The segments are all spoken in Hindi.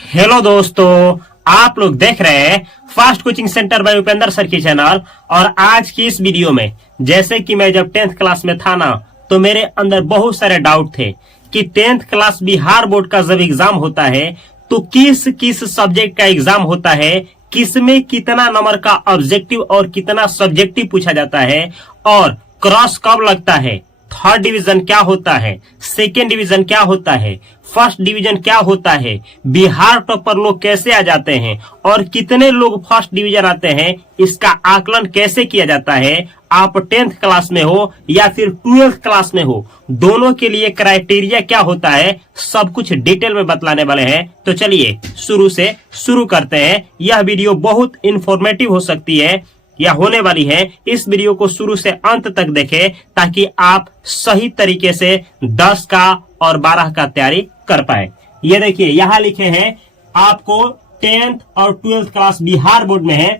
हेलो दोस्तों, आप लोग देख रहे हैं fast coaching centre by Upendra sir की चैनल। और आज की इस वीडियो में, जैसे कि मैं जब 10th क्लास में था ना, तो मेरे अंदर बहुत सारे डाउट थे कि 10th क्लास बिहार बोर्ड का जब एग्जाम होता है तो किस किस सब्जेक्ट का एग्जाम होता है, किसमें कितना नंबर का ऑब्जेक्टिव और कितना सब्जेक्टिव पूछा जाता है, और क्रॉस कब लगता है, थर्ड डिवीजन क्या होता है, सेकेंड डिवीजन क्या होता है, फर्स्ट डिवीजन क्या होता है, बिहार टॉपर लोग कैसे आ जाते हैं और कितने लोग फर्स्ट डिवीजन आते हैं, इसका आकलन कैसे किया जाता है। आप 10th क्लास में हो या फिर 12th क्लास में हो, दोनों के लिए क्राइटेरिया क्या होता है, सब कुछ डिटेल में बतलाने वाले हैं। तो चलिए शुरू से शुरू करते हैं। यह वीडियो बहुत इंफॉर्मेटिव हो सकती है या होने वाली है। इस वीडियो को शुरू से अंत तक देखें ताकि आप सही तरीके से 10 का और 12 का तैयारी कर पाए। ये देखिए यहाँ लिखे हैं आपको 10th और 12th क्लास बिहार बोर्ड में है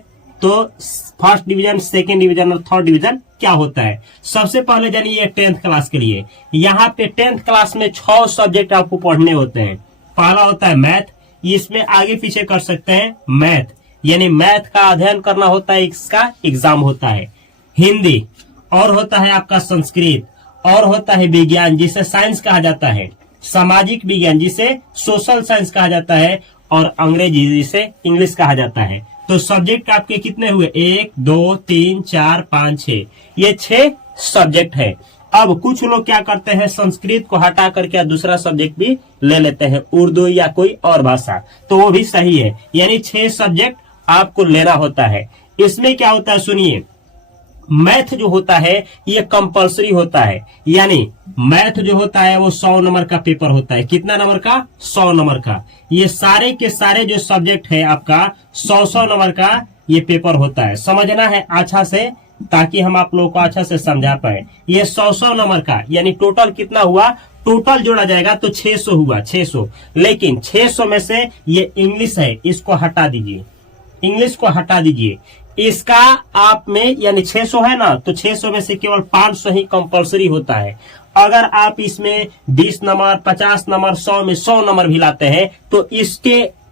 तो फर्स्ट डिवीजन, सेकेंड डिवीजन और थर्ड डिवीजन क्या होता है। सबसे पहले जानिए 10th क्लास के लिए, यहाँ पे 10th क्लास में 6 सब्जेक्ट आपको पढ़ने होते हैं। पहला होता है मैथ, इसमें आगे पीछे कर सकते हैं मैथ, यानी मैथ का अध्ययन करना होता है, इसका एग्जाम होता है। हिंदी, और होता है आपका संस्कृत, और होता है विज्ञान जिसे साइंस कहा जाता है, सामाजिक विज्ञान जिसे सोशल साइंस कहा जाता है, और अंग्रेजी जिसे इंग्लिश कहा जाता है। तो सब्जेक्ट आपके कितने हुए, 1 2 3 4 5 6, ये 6 सब्जेक्ट है। अब कुछ लोग क्या करते हैं, संस्कृत को हटा करके दूसरा सब्जेक्ट भी ले लेते हैं, उर्दू या कोई और भाषा, तो वो भी सही है। यानी 6 सब्जेक्ट आपको लेना होता है। इसमें क्या होता है सुनिए, मैथ जो होता है ये कंपलसरी होता है, यानी मैथ जो होता है वो 100 नंबर का पेपर होता है। कितना नंबर का, 100 नंबर का। ये सारे के सारे जो सब्जेक्ट है आपका 100 नंबर का ये पेपर होता है। समझना है अच्छा से ताकि हम आप लोगों को अच्छा से समझा पाए। ये 100 नंबर का, यानी टोटल कितना हुआ, टोटल जोड़ा जाएगा तो 600 हुआ, 600। लेकिन 600 में से ये इंग्लिश है, इसको हटा दीजिए, इंग्लिश को हटा दीजिए। इसका आप में यानी 600 है ना, तो 600 में से केवल 500 ही कंपलसरी होता है। अगर आप इसमें 20 नंबर, 50 नंबर, 100 में 100 नंबर भी लाते हैं तो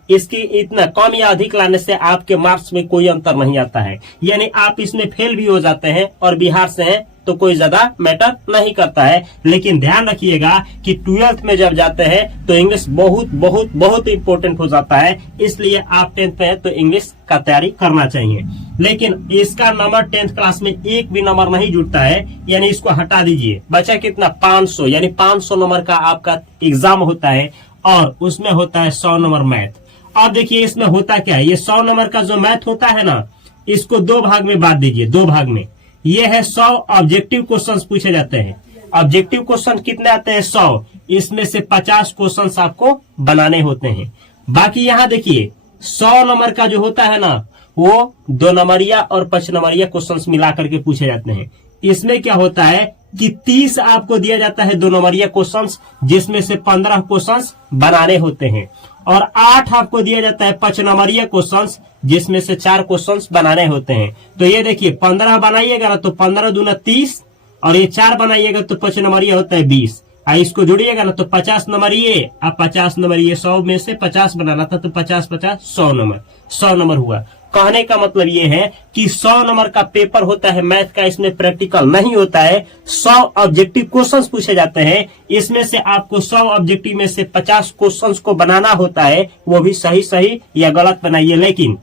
इसकी इतना कम या अधिक लाने से आपके मार्क्स में कोई अंतर नहीं आता है। यानी आप इसमें फेल भी हो जाते हैं और बिहार से हैं तो कोई ज्यादा मैटर नहीं करता है। लेकिन ध्यान रखिएगा कि 12th में जब जाते हैं तो इंग्लिश बहुत बहुत बहुत इंपॉर्टेंट हो जाता है, इसलिए आप 10th में है तो इंग्लिश का तैयारी करना चाहिए। लेकिन इसका नंबर 10th क्लास में एक भी नंबर नहीं जुड़ता है, यानी इसको हटा दीजिए। बचा कितना, 500, यानी 500 नंबर का आपका एग्जाम होता है और उसमें होता है 100 नंबर मैथ। अब देखिए इसमें होता क्या है, ये 100 नंबर का जो मैथ होता है ना, इसको 2 भाग में बांट दीजिए, 2 भाग में। ये है 100 ऑब्जेक्टिव क्वेश्चंस पूछे जाते हैं। ऑब्जेक्टिव क्वेश्चन कितने आते हैं, 100, इसमें से 50 क्वेश्चंस आपको बनाने होते हैं। बाकी यहाँ देखिए 100 नंबर का जो होता है ना, वो 2 नंबरिया और 5 नंबरिया क्वेश्चंस मिला करके पूछे जाते हैं। इसमें क्या होता है कि 30 आपको दिया जाता है 2 नंबरिया क्वेश्चंस, जिसमें से 15 क्वेश्चंस बनाने होते हैं, और 8 आपको दिया जाता है 5 नंबरिया क्वेश्चंस, जिसमें से 4 क्वेश्चंस बनाने होते हैं। तो ये देखिए 15 बनाइएगा ना तो 15 दूना 30, और ये 4 बनाइएगा तो 5 नंबरिया होता है 20। इसको जोड़िएगा ना तो 50 नंबर ये, अब 50 नंबर ये, 100 में से 50 बनाना था तो 50 50 100 नंबर, 100 नंबर हुआ। कहने का मतलब ये है कि 100 नंबर का पेपर होता है मैथ का, इसमें प्रैक्टिकल नहीं होता है। 100 ऑब्जेक्टिव क्वेश्चंस पूछे जाते हैं, इसमें से आपको 100 ऑब्जेक्टिव में से 50 क्वेश्चंस को बनाना होता है, वो भी सही सही या गलत बनाइए, लेकिन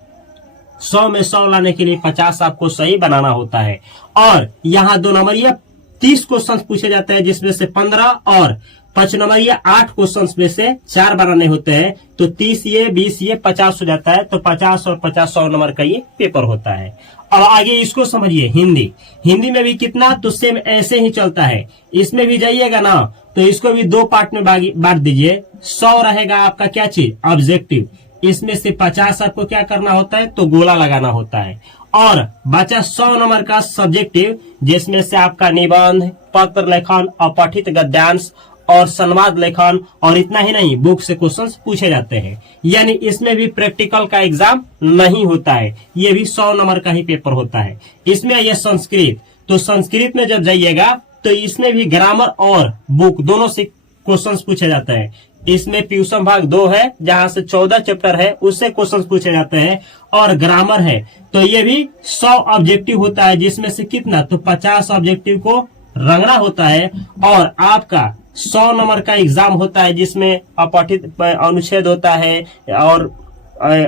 100 में 100 लाने के लिए 50 आपको सही बनाना होता है। और यहाँ 2 नंबरिया 30 क्वेश्चन पूछे जाते हैं, जिसमें से 15 और 5 नंबरिया 8 क्वेश्चंस में से 4 बनाने होते हैं। तो 30 ये, 20 ये, 50 हो जाता है। तो 50 और 50 100 नंबर का ये पेपर होता है। अब आगे इसको समझिए, हिंदी। हिंदी में भी कितना, तो सेम ऐसे ही चलता है। इसमें भी जाइएगा ना तो इसको भी 2 पार्ट में बांट दीजिए। 100 रहेगा आपका क्या चीज, ऑब्जेक्टिव, इसमें से 50 आपको क्या करना होता है, तो गोला लगाना होता है। और बचा 100 नंबर का सब्जेक्टिव, जिसमें से आपका निबंध, पत्र लेखन, अपठित गद्यांश और संवाद लेखन, और इतना ही नहीं, बुक से क्वेश्चंस पूछे जाते हैं। यानी इसमें भी प्रैक्टिकल का एग्जाम नहीं होता है, ये भी 100 नंबर का ही पेपर होता है। इसमें यह संस्कृत, तो संस्कृत में जब जाइएगा तो इसमें भी ग्रामर और बुक दोनों से क्वेश्चंस पूछे जाते हैं। इसमें ट्यूशन भाग 2 है जहां से 14 चैप्टर है उससे क्वेश्चन पूछे जाते हैं, और ग्रामर है तो ये भी 100 ऑब्जेक्टिव होता है, जिसमें से कितना तो 50 ऑब्जेक्टिव को रंगना होता है, और आपका 100 नंबर का एग्जाम होता है जिसमें अपठित अनुच्छेद होता है, और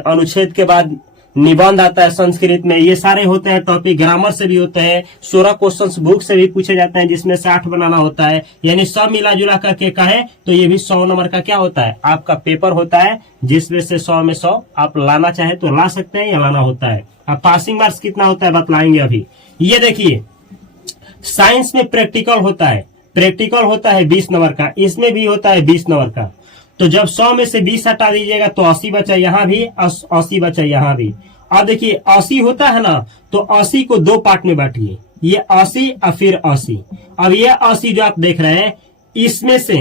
अनुच्छेद के बाद निबंध आता है संस्कृत में। ये सारे होते हैं टॉपिक, ग्रामर से भी होते हैं, 16 क्वेश्चंस बुक से भी पूछे जाते हैं जिसमें 60 बनाना होता है, यानी सब मिला जुला करके कहे तो ये भी 100 नंबर का क्या होता है आपका पेपर होता है, जिसमें से 100 में 100 आप लाना चाहे तो ला सकते हैं या लाना होता है। अब पासिंग मार्क्स कितना होता है बतलाएंगे अभी। ये देखिए साइंस में प्रैक्टिकल होता है, प्रैक्टिकल होता है 20 नंबर का, इसमें भी होता है 20 नंबर का। तो जब 100 में से 20 हटा दीजिएगा तो 80 बचा यहाँ भी, 80 बचा यहाँ भी। अब देखिए 80 होता है ना, तो 80 को 2 पार्ट में बांटिए, ये 80 और फिर 80। अब ये 80 जो आप देख रहे हैं इसमें से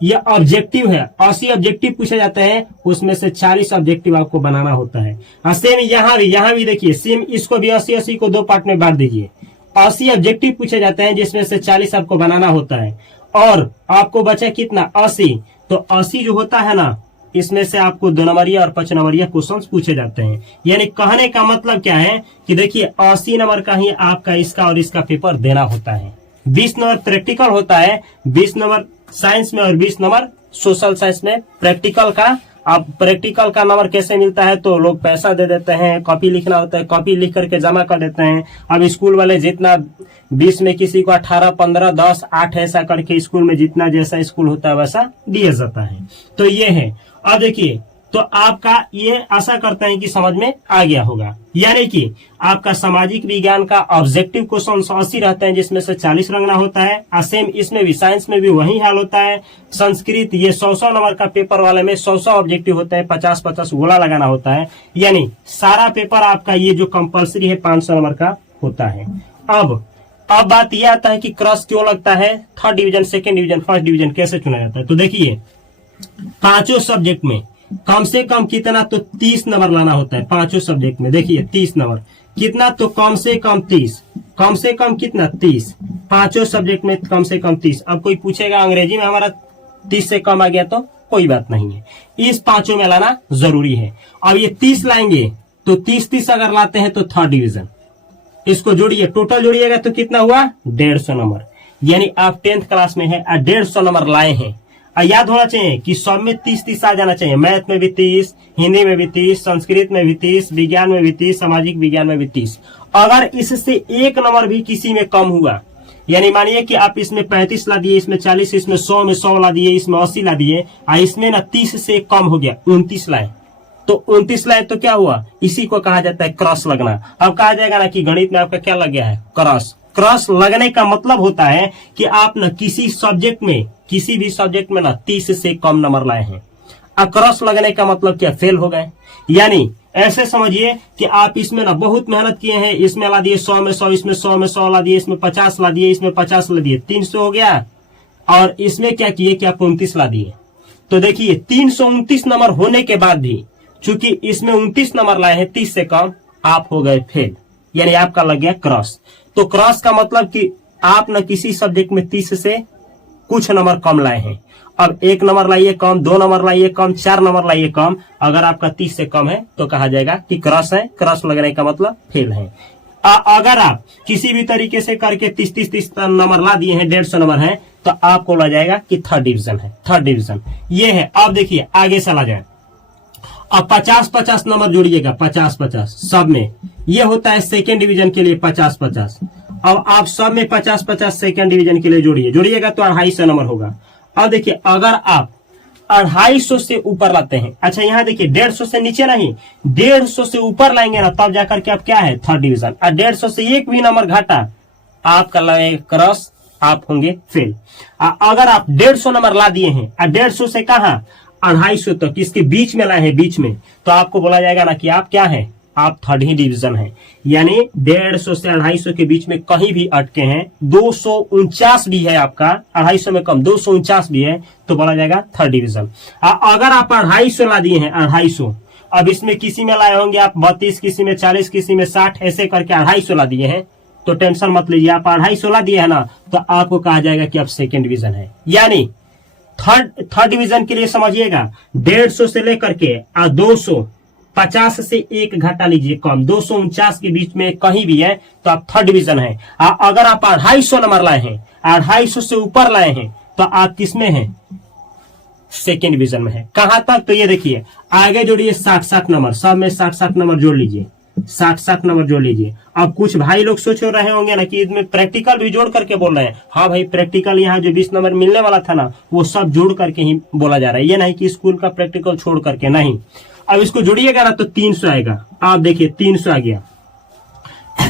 ये ऑब्जेक्टिव है, 80 ऑब्जेक्टिव पूछे जाते हैं, उसमें से 40 ऑब्जेक्टिव आपको बनाना होता है। और सेम यहाँ भी देखिए सेम, इसको भी 80 को 2 पार्ट में बांट दीजिए। 80 ऑब्जेक्टिव पूछे जाते हैं जिसमें से 40 आपको बनाना होता है, और आपको बचा कितना 80। तो 80 जो होता है ना, इसमें से आपको 2 नंबरिया और 5 नंबरिया क्वेश्चंस पूछे जाते हैं। यानी कहने का मतलब क्या है कि देखिए 80 नंबर का ही आपका इसका और इसका पेपर देना होता है। 20 नंबर प्रैक्टिकल होता है, 20 नंबर साइंस में और 20 नंबर सोशल साइंस में प्रैक्टिकल का। अब प्रैक्टिकल का नंबर कैसे मिलता है तो लोग पैसा दे देते हैं, कॉपी लिखना होता है, कॉपी लिख करके जमा कर देते हैं। अब स्कूल वाले जितना 20 में किसी को 18, 15, 10, 8 ऐसा करके स्कूल में जितना जैसा स्कूल होता है वैसा दिया जाता है। तो ये है। अब देखिए तो आपका ये आशा करते हैं कि समझ में आ गया होगा। यानी कि आपका सामाजिक विज्ञान का ऑब्जेक्टिव क्वेश्चन 80 रहते हैं जिसमें से 40 रंगना होता है। और सेम इसमें भी साइंस में भी वही हाल होता है। संस्कृत ये 100 नंबर का पेपर वाले में 100 ऑब्जेक्टिव होते हैं, 50 गोला लगाना होता है। यानी सारा पेपर आपका ये जो कंपलसरी है 500 नंबर का होता है। अब बात यह आता है कि क्रॉस क्यों लगता है, 3rd division, 2nd division, 1st division कैसे चुना जाता है। तो देखिए 5 सब्जेक्ट में कम से कम कितना तो 30 नंबर लाना होता है। 5 सब्जेक्ट में देखिए 30 नंबर कितना तो कम से कम 30, कम से कम कितना 30, 5 सब्जेक्ट में कम से कम 30। अब कोई पूछेगा अंग्रेजी में हमारा 30 से कम आ गया तो कोई बात नहीं है, इस 5 में लाना जरूरी है। अब ये 30 लाएंगे तो 30 अगर लाते हैं तो 3rd डिवीजन, इसको जोड़िए, टोटल जोड़िएगा तो कितना हुआ 150 नंबर। यानी आप 10th क्लास में है और 150 नंबर लाए हैं। याद होना चाहिए कि सब में 30 आ जाना चाहिए, मैथ में भी 30, हिंदी में भी 30, संस्कृत में भी 30, विज्ञान में भी 30, सामाजिक विज्ञान में भी 30। अगर इससे 1 नंबर भी किसी में कम हुआ, यानी मानिए कि आप इसमें 35 ला दिए, इसमें 40, इसमें 100 में 100 ला दिए, इसमें 80 ला दिए, और इसमें ना 30 से कम हो गया, 29 लाए, तो 29 लाए तो क्या हुआ, इसी को कहा जाता है क्रॉस लगना। अब कहा जाएगा ना कि गणित में आपका क्या लग गया है क्रॉस। क्रॉस लगने का मतलब होता है कि आप न किसी सब्जेक्ट में, किसी भी सब्जेक्ट में ना 30 से कम नंबर लाए हैं। अब क्रॉस लगने का मतलब क्या, फेल हो गए। यानी ऐसे समझिए कि आप इसमें ना बहुत मेहनत किए हैं, इसमें ला दिए 100 में 100, इसमें 100 में 100 ला दिए, इसमें 50 ला दिए, इसमें 50 ला दिए, 300 हो गया। और इसमें क्या किए कि आप 29 ला दिए। तो देखिए 329 नंबर होने के बाद भी चूंकि इसमें 29 नंबर लाए हैं 30 से कम, आप हो गए फेल, यानी आपका लग गया क्रॉस। तो क्रॉस का मतलब कि आप न किसी सब्जेक्ट में 30 से कुछ नंबर कम लाए हैं। अब 1 नंबर लाइए कम, 2 नंबर लाइए कम, 4 नंबर लाइए कम, अगर आपका 30 से कम है तो कहा जाएगा कि क्रॉस है। क्रॉस लगने का मतलब फेल है। अगर आप किसी भी तरीके से करके 30 नंबर ला दिए हैं, 150 नंबर है, तो आपको लग जाएगा कि 3rd डिवीजन है। 3rd डिवीजन ये है। अब देखिए आगे चला जाए। अब 50 नंबर जोड़िएगा, 50 सब में, ये होता है 2nd डिवीजन के लिए 50। अब आप सब में 50 2nd डिवीजन के लिए जोड़िएगा तो 250 नंबर होगा। अब देखिए अगर आप 250 से ऊपर लाते हैं, अच्छा यहाँ देखिए 150 से नीचे नहीं, 150 से ऊपर लाएंगे ना तब जाकर के आप क्या है 3rd डिवीजन। और 150 से एक भी नंबर घटा आपका लगेगा क्रॉस, आप होंगे फेल। अगर आप 150 नंबर ला दिए हैं और 150 से कहा 250 तक, इसके बीच में लाए हैं, बीच में, तो आपको बोला जाएगा ना कि आप क्या है, आप 3rd ही डिवीजन है। यानी 150 से 250 के बीच में कहीं भी अटके हैं, 249 भी है आपका, 250 में कम 249 भी है, तो बोला जाएगा 3rd डिवीजन। अगर आप 250 ला दिए हैं, 250, अब इसमें किसी में लाए होंगे आप 32, किसी में 40, किसी में 60, ऐसे करके 250 ला दिए हैं, तो टेंशन मत लीजिए। आप 250 ला दिए है ना, तो आपको कहा जाएगा कि आप 2nd डिवीजन है। यानी थर्ड डिवीजन के लिए समझिएगा 150 से लेकर के 250 से एक घटा लीजिए कम, 249 के बीच में कहीं भी है तो आप थर्ड डिवीजन है। अगर आप 250 नंबर लाए हैं, 250 से ऊपर लाए हैं तो आप किसमें हैं? सेकेंड डिवीजन में है। कहां तक? तो ये देखिए आगे जोड़िए 60 नंबर, सब में 60 नंबर जोड़ लीजिए, 60 नंबर जोड़ लीजिए। अब कुछ भाई लोग सोच रहे होंगे ना कि इसमें प्रैक्टिकल भी जोड़ करके बोल रहे हैं। हाँ भाई, प्रैक्टिकल यहाँ जो 20 नंबर मिलने वाला था ना वो सब जोड़ करके ही बोला जा रहा है, ये नहीं कि स्कूल का प्रैक्टिकल छोड़ करके, नहीं। अब इसको जोड़िएगा ना तो 300 आएगा। आप देखिए 300 आ गया।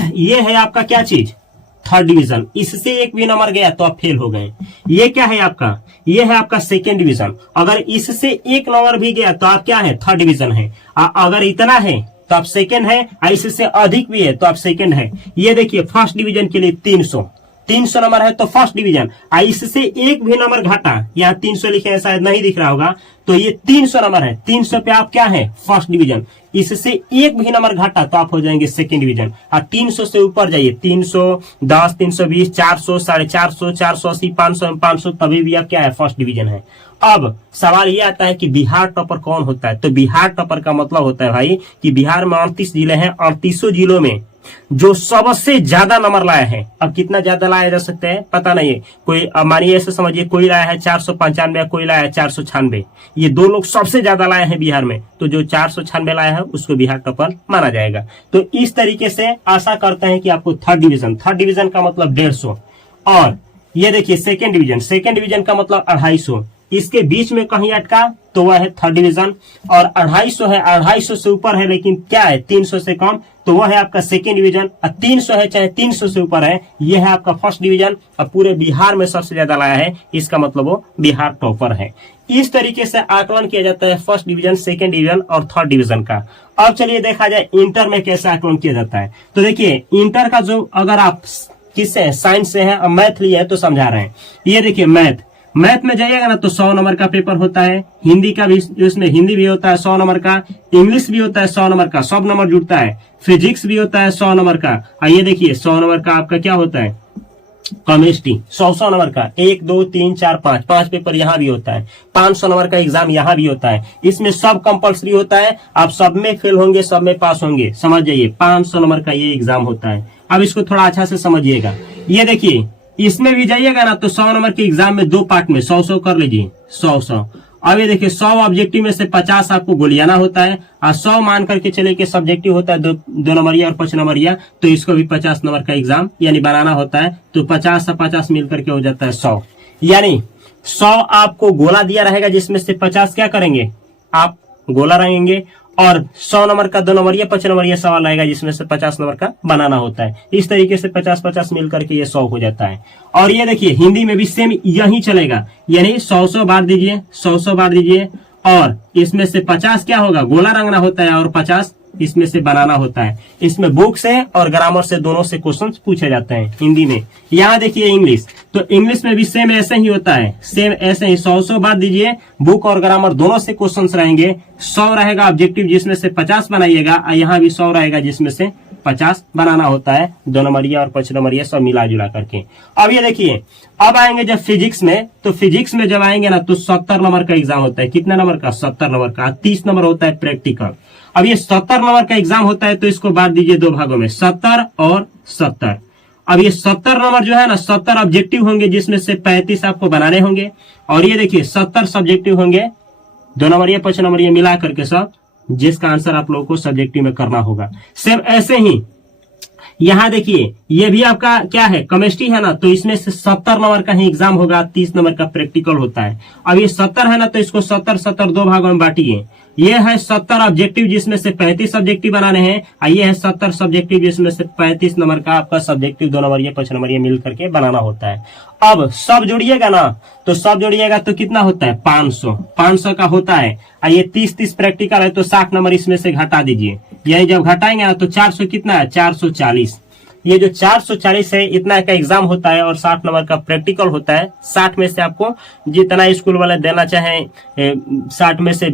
ये है आपका क्या चीज? Third division. इससे एक भी नंबर गया तो आप फेल हो गए। ये क्या है आपका? ये है आपका सेकेंड डिवीजन। अगर इससे एक नंबर भी गया तो आप क्या है? थर्ड डिवीजन है। अगर इतना है तो आप सेकेंड है, इससे अधिक भी है तो आप सेकेंड है। ये देखिए फर्स्ट डिवीजन के लिए 300 नंबर है तो फर्स्ट डिवीजन। इससे एक भी नंबर घटा, यहाँ 300 लिखे हैं शायद नहीं दिख रहा होगा, तो ये 300 नंबर है। 300 पे आप क्या है? First division. इससे एक भी नंबर घटा तो आप हो जाएंगे सेकेंड डिवीजन। 300 से ऊपर जाइए, 310, 320, 400, 450, 480, 500, 500, तभी भी आप क्या है? फर्स्ट डिवीजन है। अब सवाल ये आता है कि बिहार टॉपर कौन होता है? तो बिहार टॉपर का मतलब होता है भाई कि बिहार में 38 जिले हैं, 38 जिलों में जो सबसे ज्यादा नंबर लाया है। अब कितना ज्यादा लाया जा सकता है पता नहीं है। कोई मानिए ऐसे समझिए, कोई लाया है 495, कोई लाया है 496। ये दो लोग सबसे ज्यादा लाए हैं बिहार में, तो जो 496 लाया है उसको बिहार टॉपर माना जाएगा। तो इस तरीके से आशा करते हैं कि आपको थर्ड डिवीजन का मतलब 150, और ये देखिए सेकेंड डिवीजन का मतलब 250। इसके बीच में कहीं अटका तो वह है थर्ड डिवीजन, और 250 है, 250 से ऊपर है लेकिन क्या है? 300 से कम, तो वह है आपका सेकेंड डिवीजन। 300 है चाहे 300 से ऊपर है, यह है आपका फर्स्ट डिवीजन। और पूरे बिहार में सबसे ज्यादा लाया है, इसका मतलब वो बिहार टॉपर है। इस तरीके से आकलन किया जाता है फर्स्ट डिवीजन, सेकेंड डिवीजन और थर्ड डिवीजन का। अब चलिए देखा जाए इंटर में कैसे आकलन किया जाता है। तो देखिए इंटर का जो, अगर आप किससे? साइंस से है और मैथ लिए है तो समझा रहे हैं। ये देखिए मैथ में जाइएगा ना तो 100 नंबर का पेपर होता है। हिंदी का भी, उसमें हिंदी भी होता है 100 नंबर का, इंग्लिश भी होता है 100 नंबर का, सब नंबर जुड़ता है। फिजिक्स भी होता है 100 नंबर का। ये देखिए 100 नंबर का आपका क्या होता है? केमिस्ट्री 100 नंबर का, 1 2 3 4 5 पेपर यहाँ भी होता है। 500 नंबर का एग्जाम यहाँ भी होता है। इसमें सब कंपल्सरी होता है, आप सब में फेल होंगे, सब में पास होंगे। समझ जाइए 500 नंबर का ये एग्जाम होता है। अब इसको थोड़ा अच्छा से समझिएगा। ये देखिए इसमें भी जाइएगा ना तो 100 नंबर के एग्जाम में 2 पार्ट में 100 कर लीजिए, 100। अब ये देखिए 100 ऑब्जेक्टिव में से 50 आपको गोलियाना होता है, और 100 मान करके चले कि सब्जेक्टिव होता है 2 नंबरिया और 5 नंबरिया, तो इसको भी 50 नंबर का एग्जाम यानी बनाना होता है। तो 50 से 50 मिल करके हो जाता है 100। यानी 100 आपको गोला दिया रहेगा जिसमें से 50 क्या करेंगे? आप गोला रहेंगे, और 100 नंबर का 2 नंबरिया 5 नंबरिया सवाल आएगा जिसमें से 50 नंबर का बनाना होता है। इस तरीके से 50-50 मिल करके ये 100 हो जाता है। और ये देखिए हिंदी में भी सेम यही चलेगा, यानी 100 बार दीजिए, 100 बार दीजिए, और इसमें से 50 क्या होगा? गोला रंगना होता है, और 50 इसमें से बनाना होता है। इसमें बुक से और ग्रामर से दोनों से क्वेश्चंस पूछे जाते हैं हिंदी में। यहाँ देखिए इंग्लिश, तो इंग्लिश में भी सेम ऐसे ही होता है, सेम ऐसे ही 100 बार दीजिए, बुक और ग्रामर दोनों से क्वेश्चंस रहेंगे। 100 रहेगा ऑब्जेक्टिव जिसमें से 50 बनाइएगा, और यहाँ भी 100 रहेगा जिसमें से 50 बनाना होता है, 2 नंबरिया और 5 नंबरिया सब मिला जुला करके। अब ये देखिए अब आएंगे जब फिजिक्स में, तो फिजिक्स में जब आएंगे ना तो 70 नंबर का एग्जाम होता है। कितना नंबर का? 70 नंबर का। 30 नंबर होता है प्रैक्टिकल। अब ये 70 नंबर का एग्जाम होता है तो इसको बांट दीजिए 2 भागों में, 70 और 70। अब ये 70 नंबर जो है ना 70 ऑब्जेक्टिव होंगे जिसमें से 35 आपको बनाने होंगे, और ये देखिए 70 सब्जेक्टिव होंगे, 2 नंबरिया 5 नंबरिया मिला करके सब, जिसका आंसर आप लोगों को सब्जेक्टिव में करना होगा। सेम ऐसे ही यहाँ देखिए ये भी आपका क्या है? केमिस्ट्री है ना, तो इसमें से 70 नंबर का ही एग्जाम होगा, 30 नंबर का प्रैक्टिकल होता है। अब ये 70 है ना तो इसको 70 2 भागों में बांटिए। ये है 70 ऑब्जेक्टिव जिसमें से 35 सब्जेक्टिव बनाने हैं, और ये है 70 सब्जेक्टिव जिसमें से 35 नंबर का आपका सब्जेक्टिव 2 नंबरिया 5 नंबरिया मिल करके बनाना होता है। अब सब जोड़िएगा ना, तो सब जोड़िएगा तो कितना होता है? 500 का होता है। और ये 30 प्रैक्टिकल है तो 60 नंबर इसमें से घटा दीजिए। यानी जब घटाएंगे ना तो 400 कितना है? 440। ये जो 440 है इतना का एग्जाम होता है और 60 नंबर का प्रैक्टिकल होता है। 60 में से आपको जितना स्कूल वाले देना चाहे, 60 में से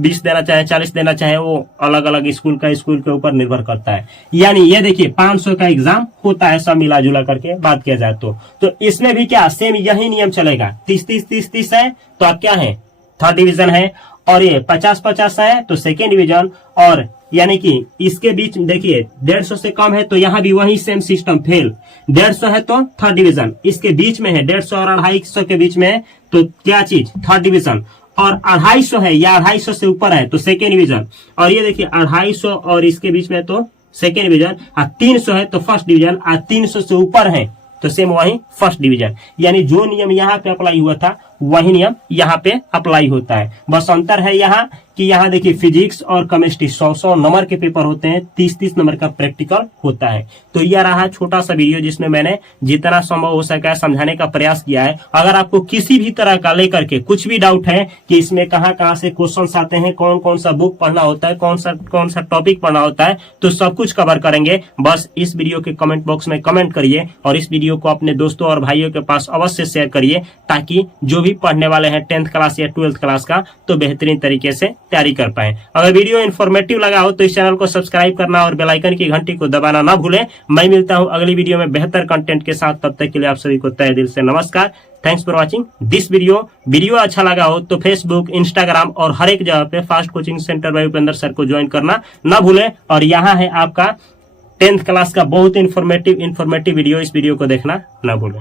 20 देना चाहे, 40 देना चाहे, वो अलग अलग स्कूल के ऊपर निर्भर करता है। यानी ये देखिए 500 का एग्जाम होता है सब मिला जुला करके बात किया जाए तो इसमें भी क्या सेम यही नियम चलेगा। 30-30 है तो आप क्या है, थर्ड डिवीजन है, और ये 50-50 है तो सेकेंड डिवीजन, और यानी कि इसके बीच देखिए 150 से कम है तो यहाँ भी वही सेम सिस्टम फेल। 150 है तो थर्ड डिवीजन, इसके बीच में है 150 और 250 के बीच में है तो क्या चीज, थर्ड डिवीजन, और 250 है या 250 से ऊपर है तो सेकेंड डिवीजन, और ये देखिए 250 और इसके बीच में तो सेकेंड डिवीजन, 300 है तो फर्स्ट डिवीजन, 300 से ऊपर है तो सेम वही फर्स्ट डिवीजन। यानी जो नियम यहाँ पे अप्लाई हुआ था वही नियम यहाँ पे अप्लाई होता है। बस अंतर है यहाँ कि यहाँ देखिए फिजिक्स और केमिस्ट्री 100 नंबर के पेपर होते हैं, 30 नंबर का प्रैक्टिकल होता है। तो यह रहा छोटा सा वीडियो जिसमें मैंने जितना संभव हो सका समझाने का प्रयास किया है। अगर आपको किसी भी तरह का लेकर के कुछ भी डाउट है कि इसमें कहाँ से क्वेश्चंस आते हैं, कौन कौन सा बुक पढ़ना होता है, कौन सा टॉपिक पढ़ना होता है, तो सब कुछ कवर करेंगे। बस इस वीडियो के कमेंट बॉक्स में कमेंट करिए और इस वीडियो को अपने दोस्तों और भाइयों के पास अवश्य शेयर करिए, ताकि जो भी पढ़ने वाले हैं 10th क्लास या 12th क्लास का तो बेहतरीन तरीके से तैयारी कर पाए। अगर वीडियो इन्फॉर्मेटिव लगा हो तो इस चैनल को सब्सक्राइब करना और बेल आइकन की घंटी को दबाना ना भूलें। मैं मिलता हूं अगली वीडियो में बेहतर कंटेंट के साथ, तब तक के लिए आप सभी को तहे दिल से नमस्कार। Thanks for watching this video अच्छा लगा हो तो फेसबुक, इंस्टाग्राम और हर एक जगह पे fast coaching centre by Upendra sir को ज्वाइन करना ना भूलें। और यहाँ है आपका 10th क्लास का बहुत इन्फॉर्मेटिव वीडियो, इस वीडियो को देखना ना भूलें।